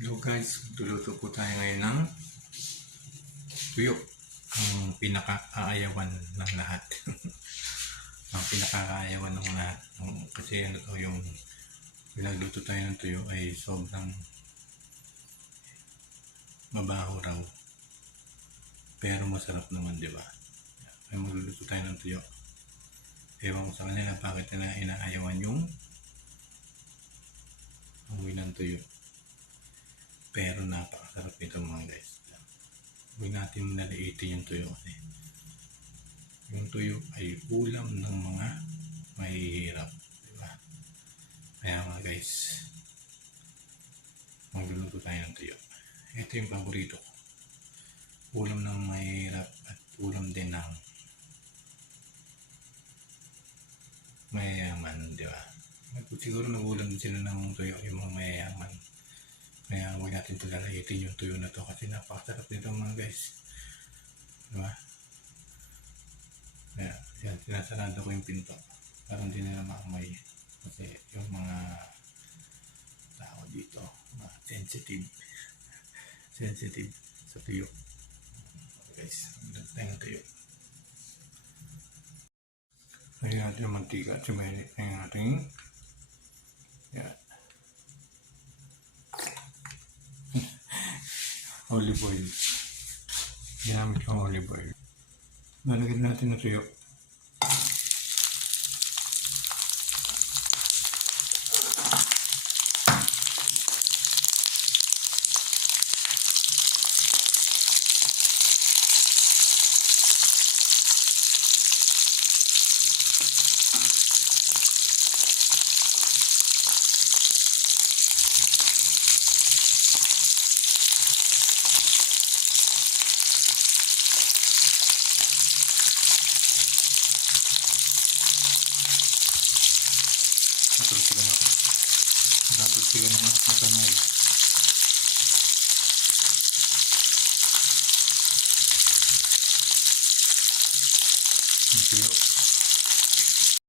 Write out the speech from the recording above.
Hello guys, luluto po tayo ngayon ng tuyo. Ang pinaka-aayawan ng lahat. Ang pinaka-aayawan ng lahat. Kasi ano to, yung pinagluto tayo ng tuyo ay sobrang mabaho raw. Pero masarap naman, di ba? Ay magluluto tayo ng tuyo. Ewan ko sa kanila bakit nila inaayawan yung amoy ng tuyo. Pero napakasarap nito mga guys. Huwag natin naliitin yung tuyo kasi yung tuyo ay ulam ng mga mahihirap, diba? Kaya mga guys, magluluto tayo ng tuyo. Ito yung paborito ko. Ulam ng mahihirap at ulam din ng mayayaman, diba? Siguro nagulam din sila ng tuyo yung mga mayayaman. Kaya huwag natin palalahitin yung tuyo na to kasi napakasarap nito mga guys. Diba? Kaya yan, sinasarado ko yung pinto para hindi nila maamoy. Kasi yung mga tao dito, mga sensitive sa tuyo. Okay guys, magdala tayo ng tuyo. Lagyan natin yung mantika at sumainit na yung ating yan. Olive oil. Ginamit yung olive oil. Lalagyan natin ng tuyo. Natulsigan ng makamay. Yung tuyo.